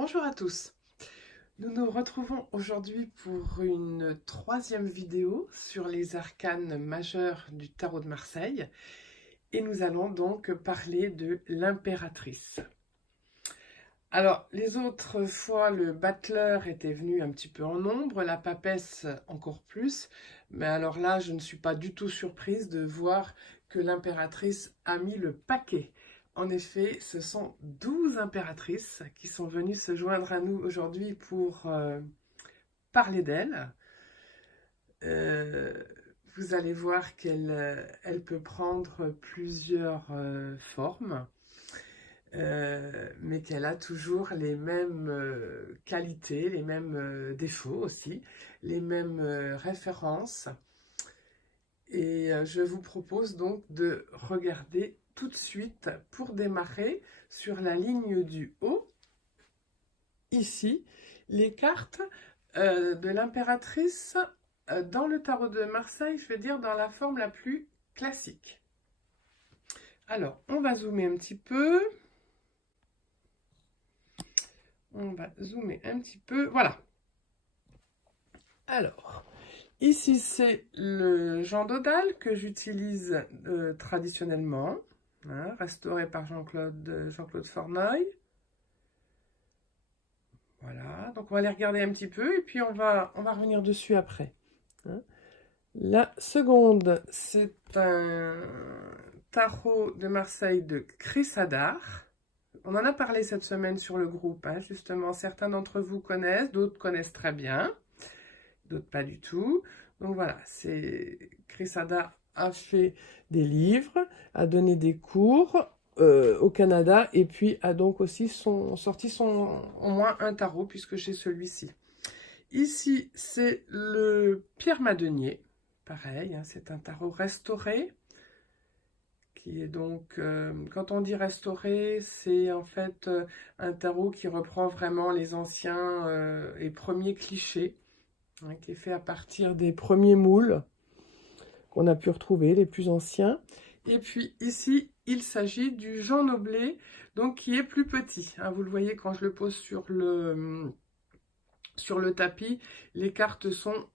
Bonjour à tous, nous nous retrouvons aujourd'hui pour une troisième vidéo sur les arcanes majeurs du tarot de Marseille et nous allons donc parler de l'impératrice. Alors, les autres fois, le battleur était venu un petit peu en nombre, la papesse encore plus, mais alors là, je ne suis pas du tout surprise de voir que l'impératrice a mis le paquet. En effet, ce sont 12 impératrices qui sont venues se joindre à nous aujourd'hui pour parler d'elle. Vous allez voir qu'elle peut prendre plusieurs formes. Mais qu'elle a toujours les mêmes qualités, les mêmes défauts aussi, les mêmes références. Et je vous propose donc de regarder tout de suite, pour démarrer, sur la ligne du haut, ici, les cartes de l'impératrice dans le tarot de Marseille, je vais dire dans la forme la plus classique. Alors, on va zoomer un petit peu. On va zoomer un petit peu. Voilà. Alors, ici, c'est le Jean Dodal que j'utilise traditionnellement, hein, restauré par Jean-Claude Fornoy. Voilà. Donc, on va les regarder un petit peu et puis on va revenir dessus après. Hein. La seconde, c'est un tarot de Marseille de Chris Hadar. On en a parlé cette semaine sur le groupe, hein, justement. Certains d'entre vous connaissent, d'autres connaissent très bien, d'autres pas du tout. Donc voilà, Chris Hadar a fait des livres, a donné des cours au Canada et puis a donc aussi sorti au moins un tarot puisque j'ai celui-ci. Ici, c'est le Pierre Madenier. Pareil, hein, c'est un tarot restauré. Qui est donc, quand on dit restauré, c'est en fait un tarot qui reprend vraiment les anciens et premiers clichés, hein, qui est fait à partir des premiers moules qu'on a pu retrouver, les plus anciens. Et puis ici, il s'agit du Jean Noblet, donc qui est plus petit. Hein, vous le voyez quand je le pose sur le tapis, les cartes sont,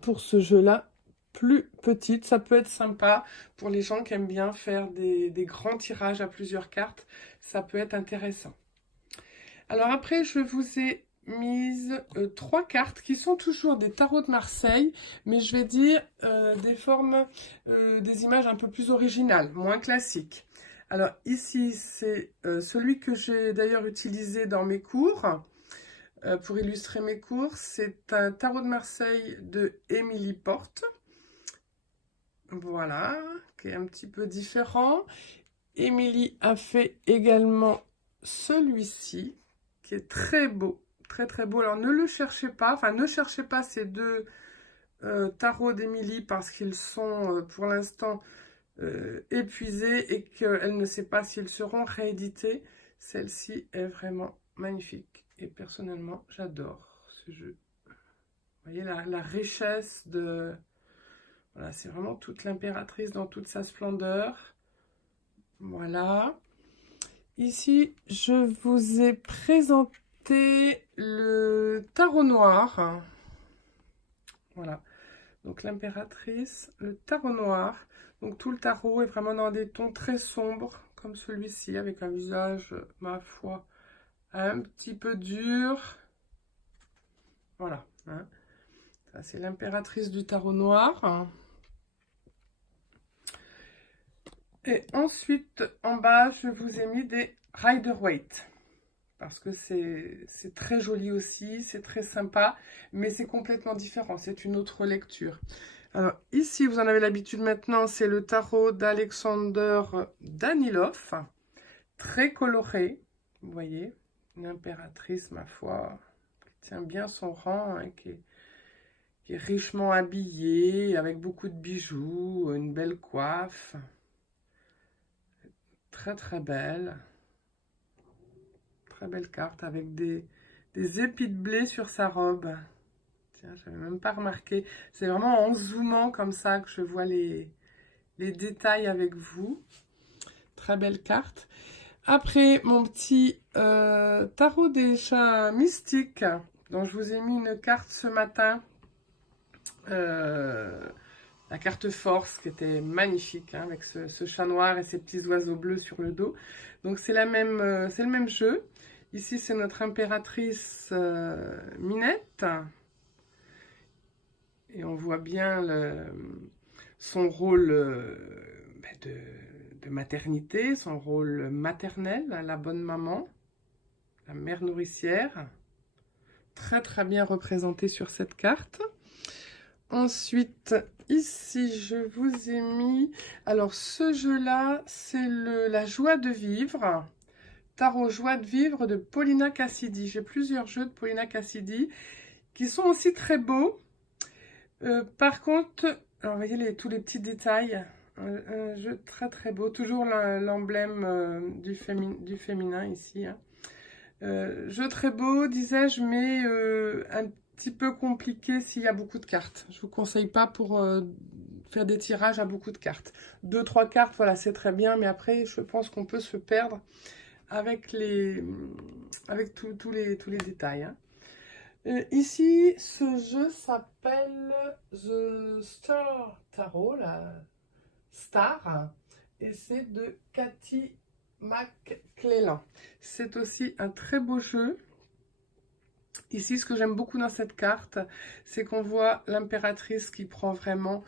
pour ce jeu-là, plus petite. Ça peut être sympa pour les gens qui aiment bien faire des grands tirages à plusieurs cartes. Ça peut être intéressant. Alors après, je vous ai mise 3 cartes qui sont toujours des tarots de Marseille, mais je vais dire des formes, des images un peu plus originales, moins classiques. Alors ici, c'est celui que j'ai d'ailleurs utilisé dans mes cours. Pour illustrer mes cours, c'est un tarot de Marseille de Émilie Porte. Voilà, qui est un petit peu différent. Émilie a fait également celui-ci, qui est très beau, très très beau. Alors ne le cherchez pas, enfin ne cherchez pas ces deux tarots d'Émilie parce qu'ils sont pour l'instant épuisés et qu'elle ne sait pas s'ils seront réédités. Celle-ci est vraiment magnifique et personnellement j'adore ce jeu. Vous voyez la richesse de... Voilà, c'est vraiment toute l'impératrice dans toute sa splendeur. Voilà. Ici, je vous ai présenté le tarot noir. Voilà. Donc l'impératrice, le tarot noir. Donc tout le tarot est vraiment dans des tons très sombres, comme celui-ci, avec un visage, ma foi, un petit peu dur. Voilà. Hein. Ça, c'est l'impératrice du tarot noir. Et ensuite, en bas, je vous ai mis des Rider-Waite. Parce que c'est très joli aussi, c'est très sympa, mais c'est complètement différent, c'est une autre lecture. Alors ici, vous en avez l'habitude maintenant, c'est le tarot d'Alexander Danilov, très coloré, vous voyez, une impératrice, ma foi, qui tient bien son rang, hein, qui est richement habillée, avec beaucoup de bijoux, une belle coiffe, très très belle. Très belle carte avec des épis de blé sur sa robe. Tiens, je n'avais même pas remarqué. C'est vraiment en zoomant comme ça que je vois les détails avec vous. Très belle carte. Après, mon petit tarot des chats mystiques, dont je vous ai mis une carte ce matin. La carte force qui était magnifique, hein, avec ce chat noir et ses petits oiseaux bleus sur le dos. Donc c'est le même jeu. Ici c'est notre impératrice Minette. Et on voit bien son rôle de maternité, son rôle maternel, la bonne maman, la mère nourricière. Très très bien représenté sur cette carte. Ensuite, ici, je vous ai mis... Alors, ce jeu-là, c'est la joie de vivre. Tarot joie de vivre de Paulina Cassidy. J'ai plusieurs jeux de Paulina Cassidy qui sont aussi très beaux. Par contre, alors, vous voyez tous les petits détails. Un jeu très très beau. Toujours l'emblème du féminin ici. Hein. Jeu très beau, disais-je, mais un petit peu compliqué s'il y a beaucoup de cartes. Je ne vous conseille pas pour faire des tirages à beaucoup de cartes. 2-3 cartes, voilà, c'est très bien, mais après, je pense qu'on peut se perdre avec tous les détails. Hein. Ici, ce jeu s'appelle The Star Tarot, la Star, et c'est de Cathy McClellan. C'est aussi un très beau jeu. Ici, ce que j'aime beaucoup dans cette carte, c'est qu'on voit l'impératrice qui prend vraiment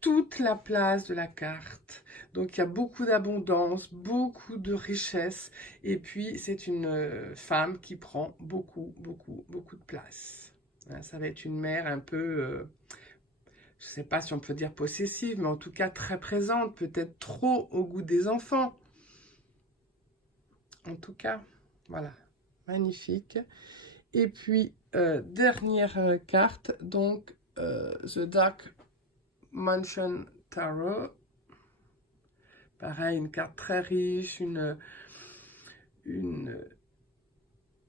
toute la place de la carte. Donc, il y a beaucoup d'abondance, beaucoup de richesse. Et puis, c'est une femme qui prend beaucoup de place. Ça va être une mère un peu, je ne sais pas si on peut dire possessive, mais en tout cas très présente, peut-être trop au goût des enfants. En tout cas, voilà, magnifique. Et puis, dernière carte, donc The Dark Mansion Tarot. Pareil, une carte très riche, une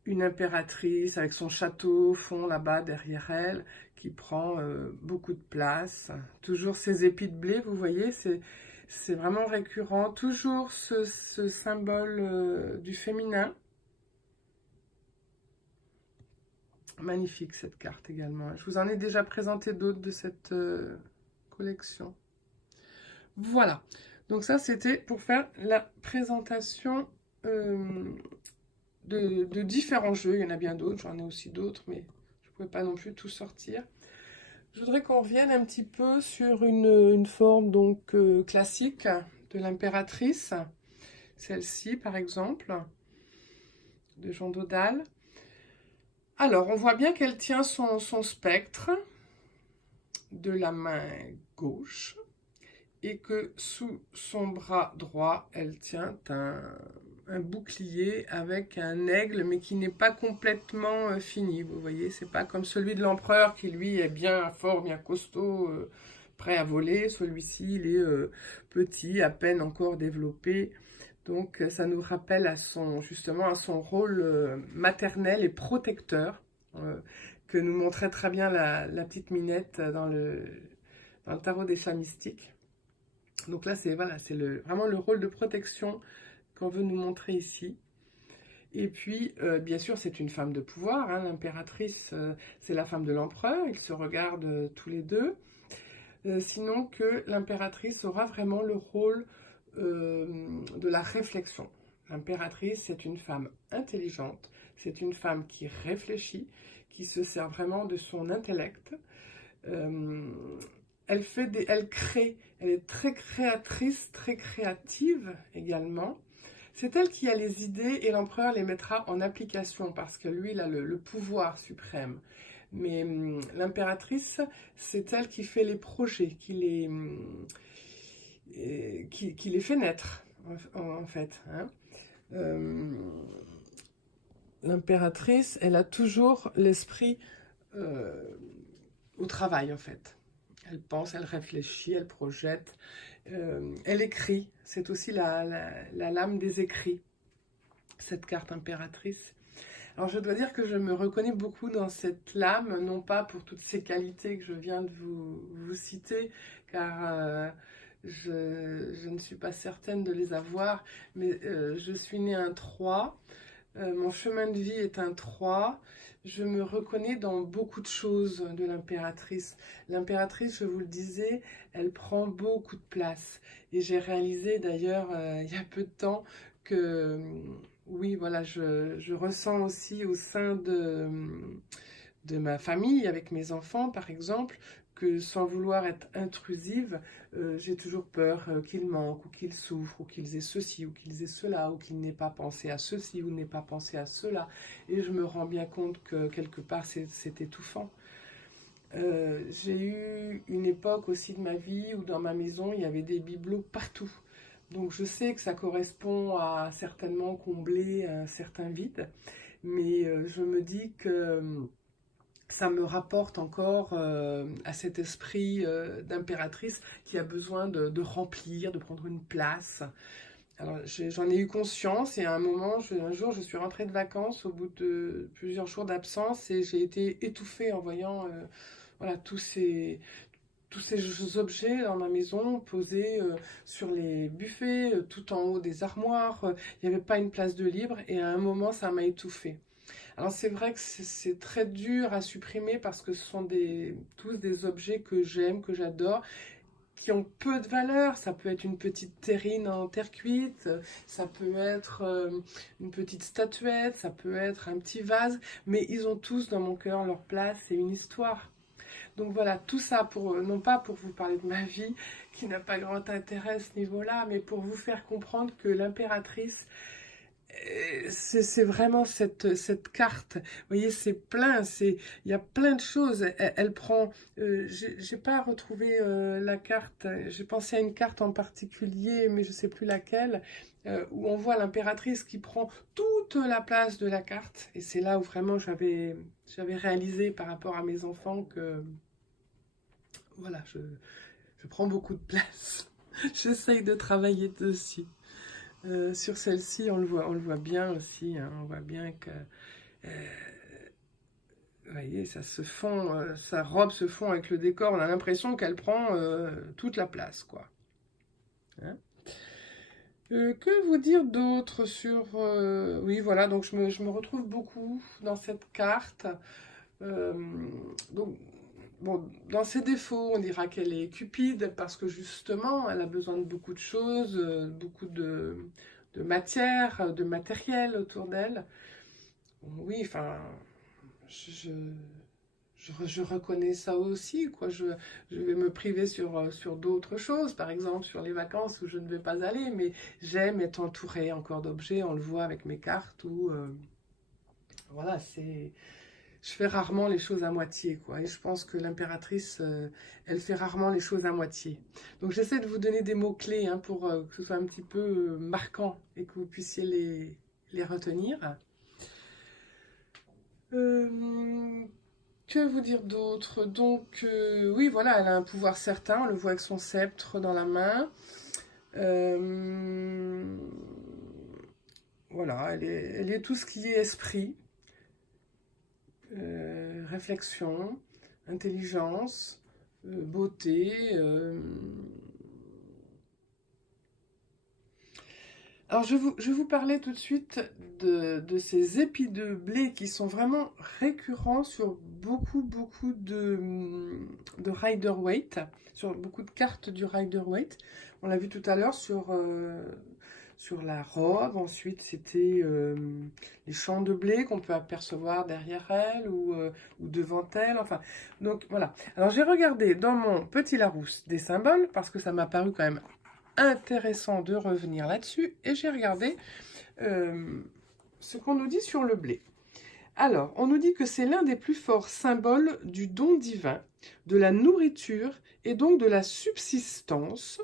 impératrice avec son château au fond là-bas derrière elle, qui prend beaucoup de place. Toujours ses épis de blé, vous voyez, c'est vraiment récurrent. Toujours ce symbole du féminin. Magnifique cette carte également. Je vous en ai déjà présenté d'autres de cette collection. Voilà. Donc ça, c'était pour faire la présentation de différents jeux. Il y en a bien d'autres. J'en ai aussi d'autres, mais je ne pouvais pas non plus tout sortir. Je voudrais qu'on revienne un petit peu sur une forme donc classique de l'impératrice. Celle-ci, par exemple, de Jean Dodal. Alors, on voit bien qu'elle tient son spectre de la main gauche et que sous son bras droit, elle tient un bouclier avec un aigle, mais qui n'est pas complètement fini. Vous voyez, c'est pas comme celui de l'empereur qui, lui, est bien fort, bien costaud, prêt à voler. Celui-ci, il est petit, à peine encore développé. Donc ça nous rappelle justement à son rôle maternel et protecteur que nous montrait très bien la petite Minette dans le tarot des chats mystiques. Donc là c'est vraiment le rôle de protection qu'on veut nous montrer ici. Et puis bien sûr c'est une femme de pouvoir, hein, l'impératrice c'est la femme de l'empereur, ils se regardent tous les deux. Sinon que l'impératrice aura vraiment le rôle de la réflexion. L'impératrice, c'est une femme intelligente, c'est une femme qui réfléchit, qui se sert vraiment de son intellect. Elle crée, elle est très créatrice, très créative également. C'est elle qui a les idées et l'empereur les mettra en application parce que lui, il a le pouvoir suprême. Mais l'impératrice, c'est elle qui fait les projets, qui les fait naître, en fait. Hein. L'impératrice, elle a toujours l'esprit au travail, en fait. Elle pense, elle réfléchit, elle projette, elle écrit. C'est aussi la lame des écrits, cette carte impératrice. Alors je dois dire que je me reconnais beaucoup dans cette lame, non pas pour toutes ces qualités que je viens de vous citer, car je ne suis pas certaine de les avoir, mais je suis née un 3. Mon chemin de vie est un 3. Je me reconnais dans beaucoup de choses de l'impératrice. L'impératrice, je vous le disais, elle prend beaucoup de place. Et j'ai réalisé d'ailleurs il y a peu de temps que, oui, voilà, je ressens aussi au sein de ma famille, avec mes enfants par exemple, que sans vouloir être intrusive, j'ai toujours peur qu'ils manquent, ou qu'ils souffrent, ou qu'ils aient ceci, ou qu'ils aient cela, ou qu'ils n'aient pas pensé à ceci, ou n'aient pas pensé à cela. Et je me rends bien compte que quelque part c'est étouffant. J'ai eu une époque aussi de ma vie où dans ma maison il y avait des bibelots partout. Donc je sais que ça correspond à certainement combler un certain vide, mais je me dis que ça me rapporte encore à cet esprit d'impératrice qui a besoin de remplir, de prendre une place. Alors j'en ai eu conscience et à un moment, un jour, je suis rentrée de vacances au bout de plusieurs jours d'absence et j'ai été étouffée en voyant voilà, tous ces objets dans ma maison posés sur les buffets, tout en haut des armoires. Il n'y avait pas une place de libre et à un moment, ça m'a étouffée. Alors c'est vrai que c'est très dur à supprimer parce que ce sont tous des objets que j'aime, que j'adore, qui ont peu de valeur. Ça peut être une petite terrine en terre cuite, ça peut être une petite statuette, ça peut être un petit vase, mais ils ont tous dans mon cœur leur place et une histoire. Donc voilà, tout ça non pas pour vous parler de ma vie, qui n'a pas grand intérêt à ce niveau-là, mais pour vous faire comprendre que l'impératrice, c'est vraiment cette carte. Vous voyez, c'est plein, il y a plein de choses. Elle prend. J'ai pas retrouvé la carte. J'ai pensé à une carte en particulier, mais je sais plus laquelle, où on voit l'impératrice qui prend toute la place de la carte. Et c'est là où vraiment j'avais réalisé par rapport à mes enfants que voilà, je prends beaucoup de place. J'essaye de travailler dessus. Sur celle-ci, on le voit bien aussi. Hein, on voit bien que, vous voyez, ça se fond, sa robe se fond avec le décor. On a l'impression qu'elle prend toute la place, quoi. Hein, que vous dire d'autre sur... oui, voilà, donc je me retrouve beaucoup dans cette carte. Euh, donc, bon, dans ses défauts, on dira qu'elle est cupide parce que justement, elle a besoin de beaucoup de choses, beaucoup de matière, de matériel autour d'elle. Oui, enfin, je, je reconnais ça aussi, quoi. Je vais me priver sur d'autres choses, par exemple sur les vacances où je ne vais pas aller, mais j'aime être entourée encore d'objets, on le voit avec mes cartes, où, voilà, je fais rarement les choses à moitié, quoi. Et je pense que l'impératrice, elle fait rarement les choses à moitié. Donc j'essaie de vous donner des mots-clés hein, pour que ce soit un petit peu marquant et que vous puissiez les retenir. Que vous dire d'autre? Donc, oui, voilà, elle a un pouvoir certain, on le voit avec son sceptre dans la main. Voilà, elle est tout ce qui est esprit, réflexion, intelligence, beauté. Alors, je vous parlais tout de suite de ces épis de blé qui sont vraiment récurrents sur beaucoup de Rider-Waite, sur beaucoup de cartes du Rider-Waite. On l'a vu tout à l'heure sur la robe. Ensuite, c'était les champs de blé qu'on peut apercevoir derrière elle ou devant elle. Enfin, donc voilà. Alors, j'ai regardé dans mon petit Larousse des symboles parce que ça m'a paru quand même intéressant de revenir là-dessus et j'ai regardé ce qu'on nous dit sur le blé. Alors, on nous dit que c'est l'un des plus forts symboles du don divin, de la nourriture et donc de la subsistance.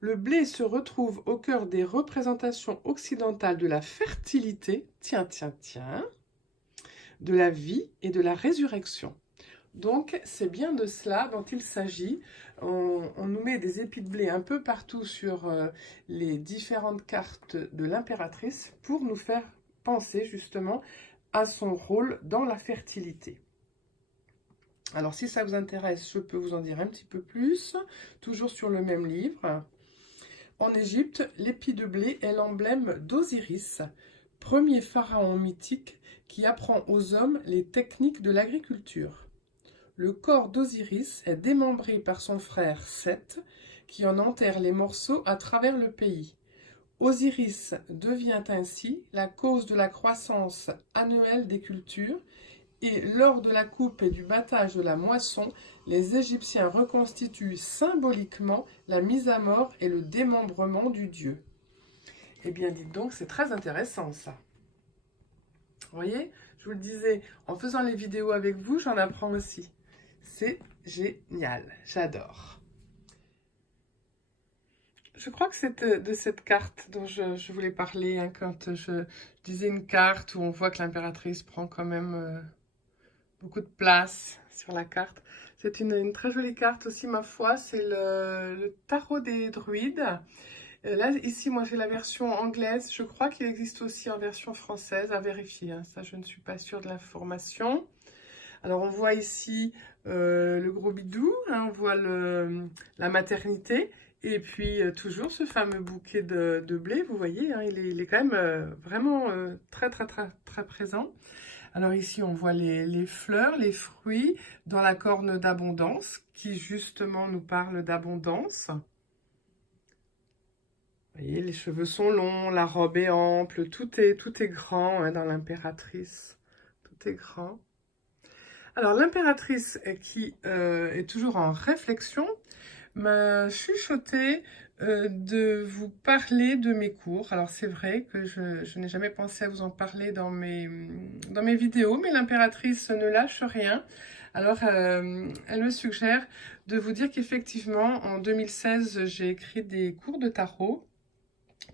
Le blé se retrouve au cœur des représentations occidentales de la fertilité, de la vie et de la résurrection. Donc, c'est bien de cela dont il s'agit. On nous met des épis de blé un peu partout sur les différentes cartes de l'impératrice pour nous faire penser justement à son rôle dans la fertilité. Alors, si ça vous intéresse, je peux vous en dire un petit peu plus, toujours sur le même livre. En Égypte, l'épi de blé est l'emblème d'Osiris, premier pharaon mythique qui apprend aux hommes les techniques de l'agriculture. Le corps d'Osiris est démembré par son frère Seth, qui en enterre les morceaux à travers le pays. Osiris devient ainsi la cause de la croissance annuelle des cultures, et lors de la coupe et du battage de la moisson, les Égyptiens reconstituent symboliquement la mise à mort et le démembrement du dieu. Eh bien, dites donc, c'est très intéressant ça. Vous voyez, je vous le disais, en faisant les vidéos avec vous, j'en apprends aussi. C'est génial, j'adore. Je crois que c'est de cette carte dont je voulais parler, hein, quand je disais une carte où on voit que l'impératrice prend quand même beaucoup de place sur la carte. C'est une très jolie carte aussi, ma foi, c'est le tarot des druides. Là, ici, moi j'ai la version anglaise, je crois qu'il existe aussi en version française, à vérifier, hein. Ça je ne suis pas sûre de l'information. Alors on voit ici le gros bidou, hein, on voit la maternité, et puis toujours ce fameux bouquet de blé, vous voyez, hein, il est quand même vraiment très présent. Alors ici on voit les fleurs, les fruits dans la corne d'abondance, qui justement nous parle d'abondance. Vous voyez, les cheveux sont longs, la robe est ample, tout est grand, hein, dans l'impératrice, tout est grand. Alors, l'impératrice qui est toujours en réflexion m'a chuchoté de vous parler de mes cours. Alors, c'est vrai que je n'ai jamais pensé à vous en parler dans mes vidéos, mais l'impératrice ne lâche rien. Alors, elle me suggère de vous dire qu'effectivement, en 2016, j'ai écrit des cours de tarot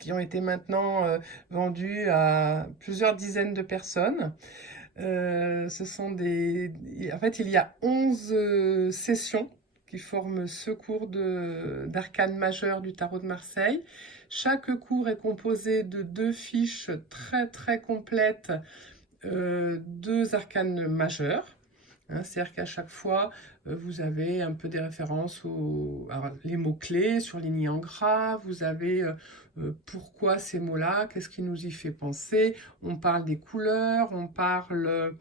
qui ont été maintenant vendus à plusieurs dizaines de personnes. Ce sont En fait, il y a 11 sessions qui forment ce cours d'arcane majeur du tarot de Marseille. Chaque cours est composé de 2 fiches très complètes, 2 arcanes majeurs. Hein, c'est-à-dire qu'à chaque fois, vous avez un peu des références les mots-clés surlignés en gras, vous avez pourquoi ces mots-là, qu'est-ce qui nous y fait penser, on parle des couleurs, on parle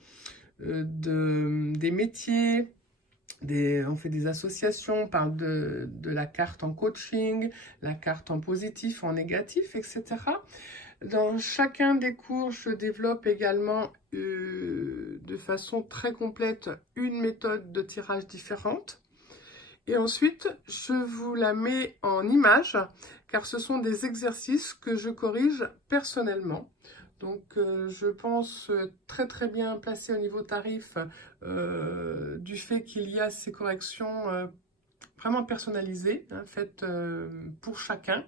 des métiers, on fait des associations, on parle de la carte en coaching, la carte en positif, en négatif, etc. Dans chacun des cours, je développe également de façon très complète une méthode de tirage différente. Et ensuite, je vous la mets en image, car ce sont des exercices que je corrige personnellement. Donc, je pense très bien placé au niveau tarif du fait qu'il y a ces corrections vraiment personnalisées, hein, faites pour chacun.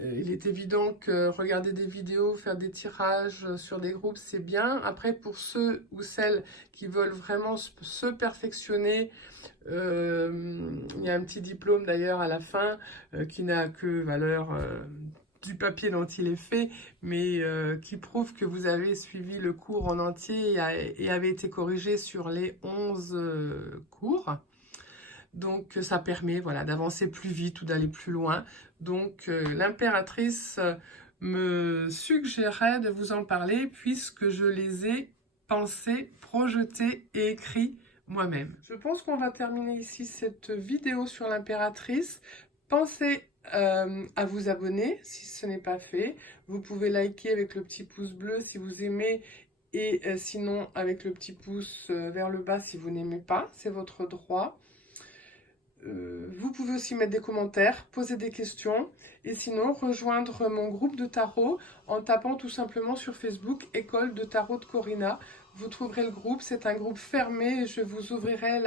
Il est évident que regarder des vidéos, faire des tirages sur des groupes, c'est bien. Après, pour ceux ou celles qui veulent vraiment se perfectionner, il y a un petit diplôme d'ailleurs à la fin qui n'a que valeur du papier dont il est fait, mais qui prouve que vous avez suivi le cours en entier et avez été corrigé sur les 11 cours. Donc, ça permet, voilà, d'avancer plus vite ou d'aller plus loin. Donc, l'impératrice me suggérait de vous en parler puisque je les ai pensés, projetés et écrits moi-même. Je pense qu'on va terminer ici cette vidéo sur l'impératrice. Pensez à vous abonner si ce n'est pas fait. Vous pouvez liker avec le petit pouce bleu si vous aimez et sinon avec le petit pouce vers le bas si vous n'aimez pas. C'est votre droit. Vous pouvez aussi mettre des commentaires, poser des questions et sinon rejoindre mon groupe de tarot en tapant tout simplement sur Facebook École de Tarot de Corinna. Vous trouverez le groupe, c'est un groupe fermé et je vous ouvrirai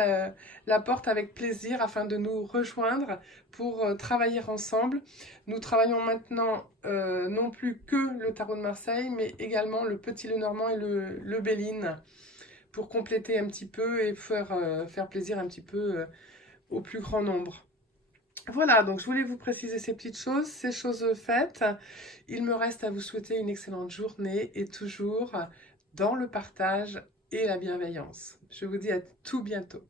la porte avec plaisir afin de nous rejoindre pour travailler ensemble. Nous travaillons maintenant non plus que le tarot de Marseille mais également le Petit Lenormand et le Béline pour compléter un petit peu et faire plaisir un petit peu au plus grand nombre. Voilà, donc je voulais vous préciser ces petites choses, ces choses faites. Il me reste à vous souhaiter une excellente journée et toujours dans le partage et la bienveillance. Je vous dis à tout bientôt.